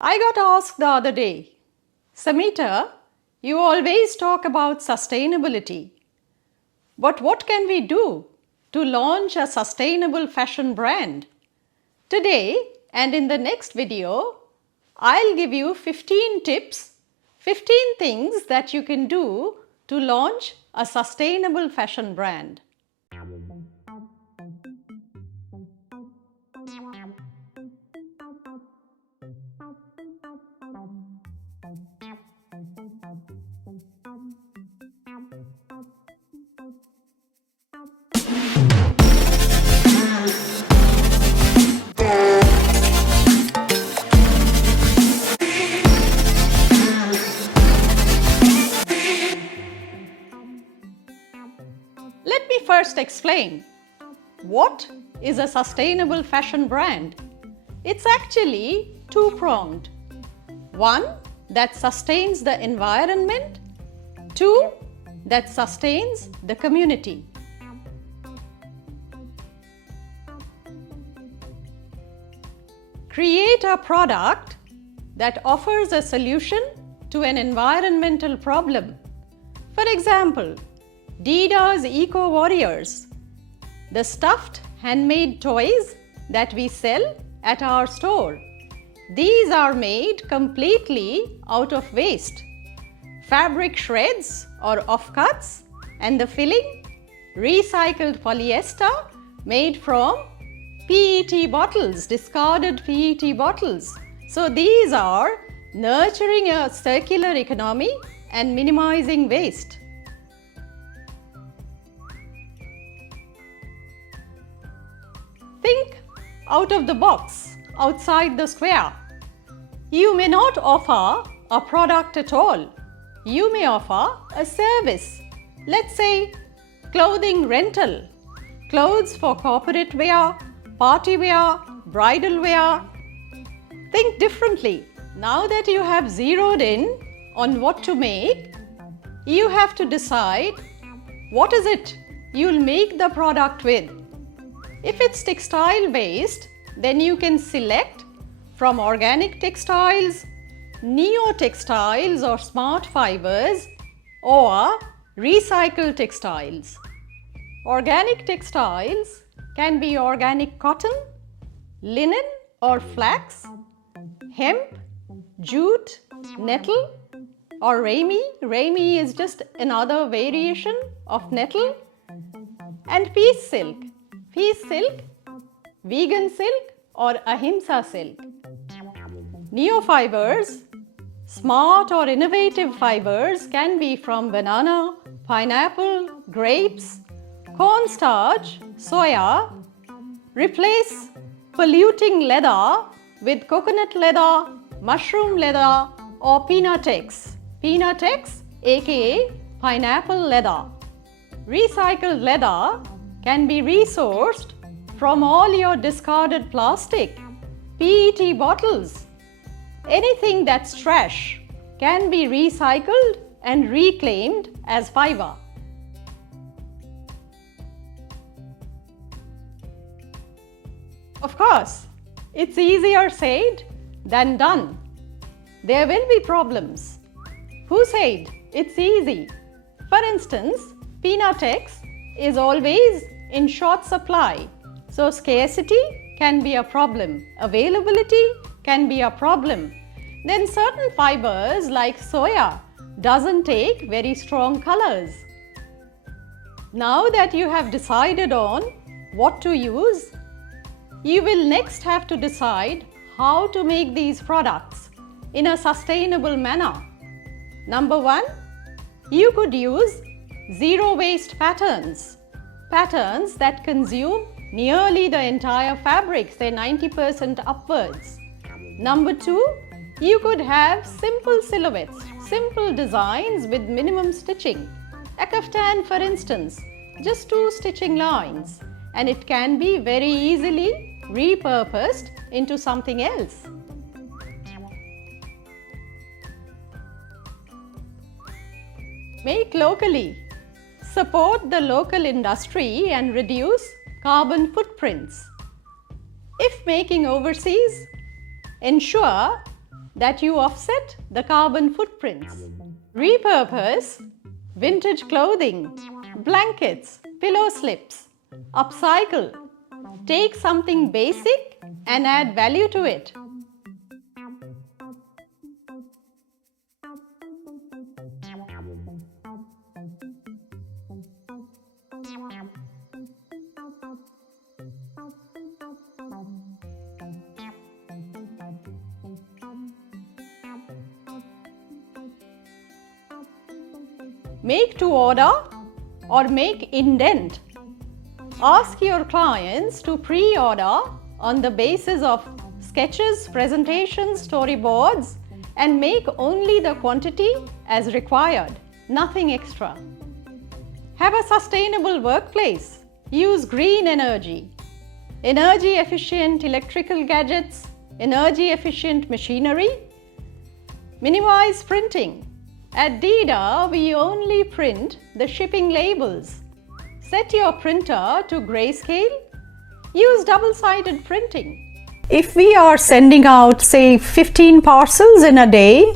I got asked the other day, Samita, you always talk about sustainability, but what can we do to launch a sustainable fashion brand? Today and in the next video, I'll give you 15 tips, 15 things that you can do to launch a sustainable fashion brand. Let me first explain what is a sustainable fashion brand. It's actually two-pronged. One, that sustains the environment. Two, that sustains the community. Create a product that offers a solution to an environmental problem. For example, Dida's Eco Warriors, the stuffed handmade toys that we sell at our store. These are made completely out of waste. Fabric shreds or offcuts and the filling, recycled polyester made from PET bottles, discarded PET bottles. So these are nurturing a circular economy and minimizing waste. Think out of the box, outside the square. You may not offer a product at all. You may offer a service. Let's say clothing rental, clothes for corporate wear, party wear, bridal wear. Think differently. Now that you have zeroed in on what to make, you have to decide what is it you'll make the product with. If it's textile based, then you can select from organic textiles, neo-textiles or smart fibers, or recycled textiles. Organic textiles can be organic cotton, linen or flax, hemp, jute, nettle or ramie. Ramie is just another variation of nettle, and piece silk. Piece silk, vegan silk or ahimsa silk. Neo-fibers, smart or innovative fibers can be from banana, pineapple, grapes, cornstarch, soya. Replace polluting leather with coconut leather, mushroom leather or Pinatex. Pinatex aka pineapple leather. Recycled leather can be resourced from all your discarded plastic, PET bottles. Anything that's trash can be recycled and reclaimed as fiber. Of course, it's easier said than done. There will be problems. Who said it's easy? For instance, Pinatex is always in short supply, so scarcity can be a problem, availability can be a problem. Then certain fibers like soya doesn't take very strong colors. Now that you have decided on what to use, you will next have to decide how to make these products in a sustainable manner. Number one, you could use zero waste patterns. Patterns that consume nearly the entire fabric, say 90% upwards. Number two, you could have simple silhouettes, simple designs with minimum stitching. A kaftan, for instance, just 2 stitching lines, and it can be very easily repurposed into something else. Make locally. Support the local industry and reduce carbon footprints. If making overseas, ensure that you offset the carbon footprints. Repurpose vintage clothing, blankets, pillow slips. Upcycle. Take something basic and add value to it. Make to order or make indent. Ask your clients to pre-order on the basis of sketches, presentations, storyboards, and make only the quantity as required, nothing extra. Have a sustainable workplace. Use green energy. Energy efficient electrical gadgets, energy efficient machinery. Minimize printing. At AoDA, we only print the shipping labels. Set your printer to grayscale. Use double-sided printing. If we are sending out, say, 15 parcels in a day,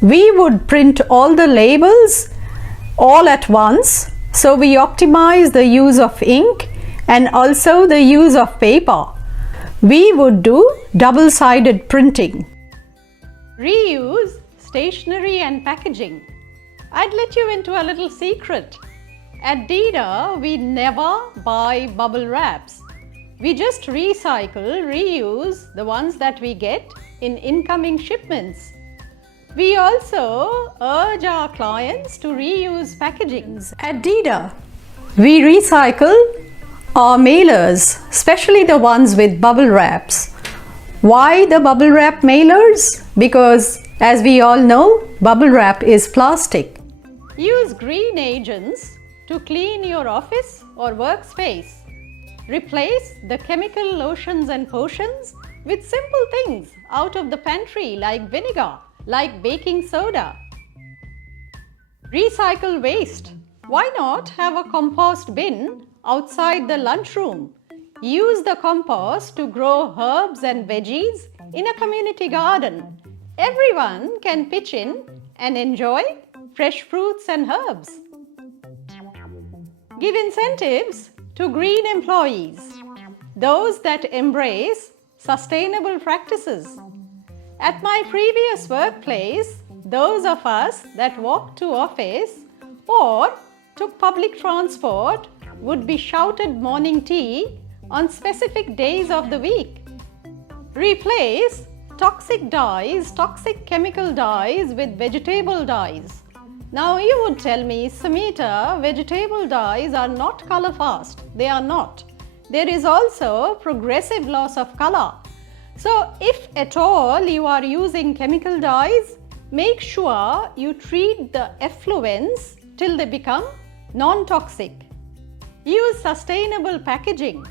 we would print all the labels all at once. So we optimize the use of ink and also the use of paper. We would do double-sided printing. Reuse stationery and packaging. I'd let you into a little secret. At AoDA, we never buy bubble wraps. We just recycle, reuse the ones that we get in incoming shipments. We also urge our clients to reuse packagings. At AoDA, we recycle our mailers, especially the ones with bubble wraps. Why the bubble wrap mailers? Because as we all know, bubble wrap is plastic. Use green agents to clean your office or workspace. Replace the chemical lotions and potions with simple things out of the pantry like vinegar, like baking soda. Recycle waste. Why not have a compost bin outside the lunchroom? Use the compost to grow herbs and veggies in a community garden. Everyone can pitch in and enjoy fresh fruits and herbs. Give incentives to green employees, those that embrace sustainable practices. At my previous workplace, those of us that walked to office or took public transport would be shouted morning tea on specific days of the week. Replace toxic dyes, toxic chemical dyes with vegetable dyes. Now you would tell me, Samita, vegetable dyes are not color fast. They are not. There is also progressive loss of color. So if at all you are using chemical dyes, make sure you treat the effluents till they become non-toxic. Use sustainable packaging.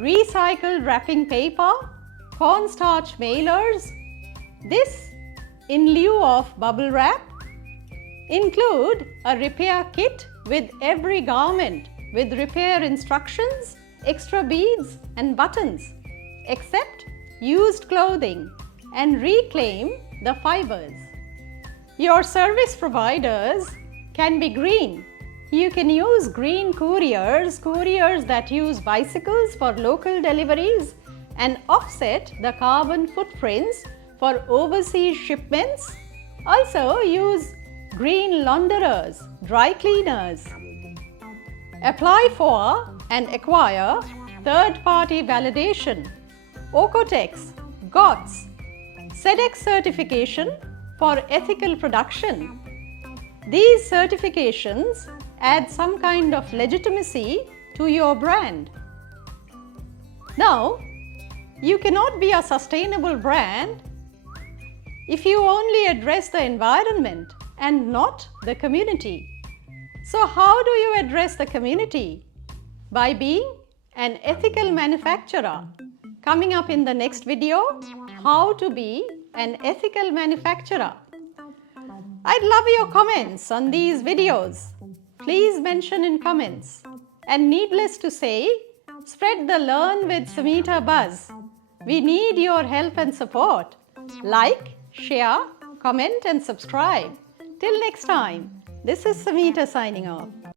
Recycled wrapping paper, cornstarch mailers. This in lieu of bubble wrap. Include a repair kit with every garment with repair instructions, extra beads and buttons. Accept used clothing and reclaim the fibers. Your service providers can be green. You can use green couriers that use bicycles for local deliveries and offset the carbon footprints for overseas shipments. Also use green launderers, dry cleaners. Apply for and acquire third-party validation, Ocotex, GOTS, SEDEX certification for ethical production. These certifications add some kind of legitimacy to your brand. Now, you cannot be a sustainable brand if you only address the environment and not the community. So how do you address the community? By being an ethical manufacturer. Coming up in the next video, how to be an ethical manufacturer. I'd love your comments on these videos. Please mention in comments. And needless to say, spread the Learn with Samita buzz. We need your help and support. Like, share, comment and subscribe. Till next time, this is Samita signing off.